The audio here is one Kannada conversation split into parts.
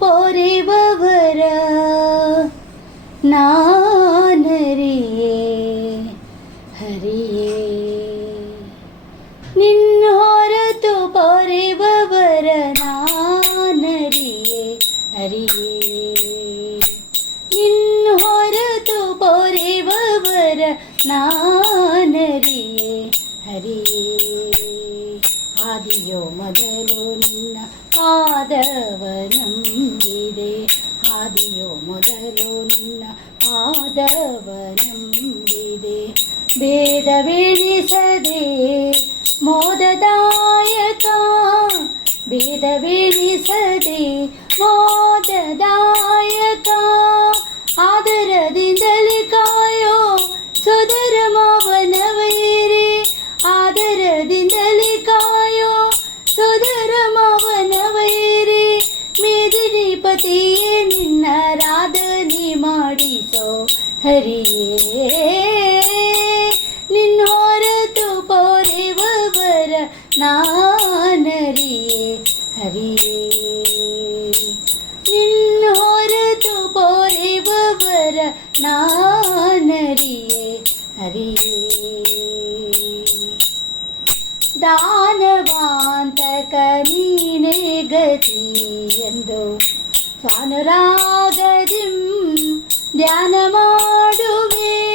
ಪೊರೆವವರ ನಾನರಿಯೇ ಹರಿಯೇ. ನಿನ್ನ ಹೊರತು ಪೊರೆವವರ ನಾನರಿಯೇ ಹರಿಯೇ. ನಿನ್ನ ಹೊರತು ಪೊರೆವವರ ನಾನರಿಯೇ ಹರಿಯೇ. ಆದಿಯೋ ಮೊದಲು ನಿನ್ನ ಪಾದವ ನಂಬಿದೆ. ಆದಿಯೋ ಮೊದಲು ನಿನ್ನ ಪಾದವ ನಂಬಿದೆ. ಭೇದವೆಣಿಸದೆ ಮೋದದಾಯಕ. ಭೇದವೆಣಿಸದೆ ಮೋದದಾಯಕ. ಆದರದಿಂದಲೇ ಕಾಯೋ ಸೋದರ ಮಾವನ ವೈರಿ. ಆದರದಿಂದಲೇ ಕಾಯೋ ಸೋದರ ಮಾವನ ವೈರಿ. ಮೇದಿನಿಪತಿಯೇ ನಿನ್ನ ರಾಧನೆ ಮಾಡಿಸೋ ಹರಿಯೇ. ನಿನ್ನ ಹೊರತು ಪೊರೆವವರ ನಾನರಿಯೇ ಹರಿಯೇ. ನಿನ್ನ ಹೊರತು ಪೊರೆವವರ ನಾನರಿಯೇ ಹರಿಯೇ. ದಾನವಾಂತಕ ನೀನೇ ಗತಿ ಎಂದು ಸ್ವಾನುರಾಗದಿಂ ಧ್ಯಾನ ಮಾಡುವೆ.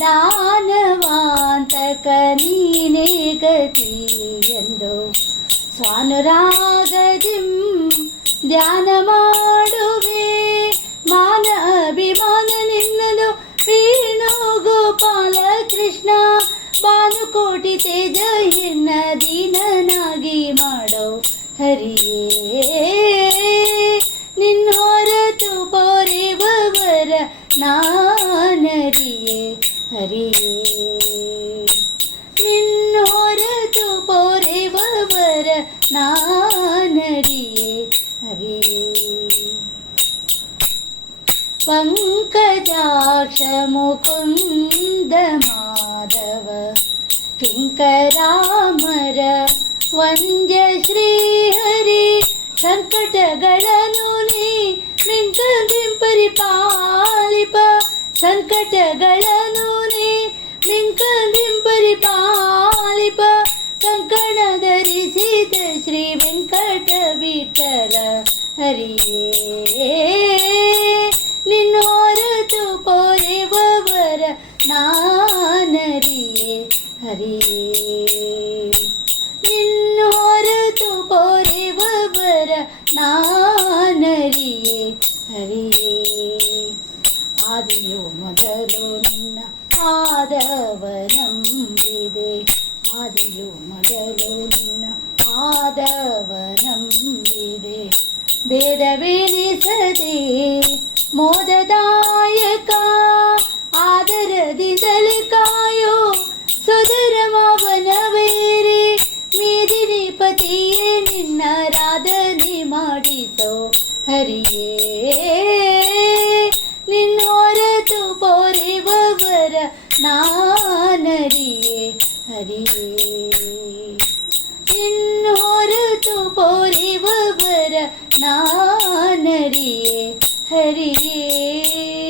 ದಾನವಾಂತಕ ನೀನೇ ಗತಿ ಎಂದು ಸ್ವಾನುರಾಗದಿಂ ಧ್ಯಾನ ಮಾಡುವೆ. ಮಾನ ಅಭಿಮಾನ ನಿನ್ನದು ವೇಣು ಗೋಪಾಲ ಕೃಷ್ಣ. ಭಾನುಕೋಟಿ ತೇಜ ಎನ್ನ ದೀನನಾಗಿ ಮಾಡೋ ಹರಿಯೇ. ನಿನ್ನ ಹೊರತು ಪೊರೆವವರ ನಾನರಿಯೇ ಹರಿಯೇ. ನಿನ್ನ ಹೊರತು ಪೊರೆವವರ ನಾನರಿಯೇ ಹರಿಯೇ. ಪಂಕಜಾಕ್ಷ ಮುಕುಂದ ಮಾಧವ ಕಿಂಕರಾಮರ ವಂದ್ಯ ಶ್ರೀಹರಿ. ಸಂಕಟಗಳನ್ನು ನೀ ಮಿಂಕದಿಂಪರಿ ಪಾಲಿಪ. ಸಂಕಟಗಳನ್ನು ನೀ ಮಿಂಕದಿಂಪರಿ ಪಾಲಿಪ. ಕಂಕಣ ಧರಿಸಿದ ಶ್ರೀ ವೆಂಕಟ ವಿಠಲ ಹರಿಯೇ. ನಿನ್ನ ಹೊರತು ಪೊರೆವವರ ನಾನರಿಯೇ ಹರಿಯೇ. ನಿನ್ನ ಹೊರತು ಪೊರೆವವರ ನಾನರಿಯೇ ಹರಿಯೇ. ಆದಿಯೋ ಮೊದಲು ನಿನ್ನ ಪಾದವ ನಂಬಿದೆ. ಆದಿಯೋ ಮೊದಲು ನಿನ್ನ ಪಾದವ ನಂಬಿದೆ. ಭೇದವೆಣಿಸದೆ ಮೋದದಾಯಕ. ಆದರದಿಂದಲೇ ಕಾಯೋ ಸೋದರ ಮಾವನ ವೈರಿ. ಮೇದಿನಿಪತಿಯೇ ನಿನ್ನ ರಾಧನೆ ಮಾಡಿಸೋ ಹರಿಯೇ. ನಿನ್ನ ಹೊರತು ಪೊರೆವವರ ನಾನರಿಯೇ ಹರಿಯೇ. ನಿನ್ನ ಹೊರತು ಪೊರೆವವರ ನಾನರಿಯೇ ಹರಿಯೇ.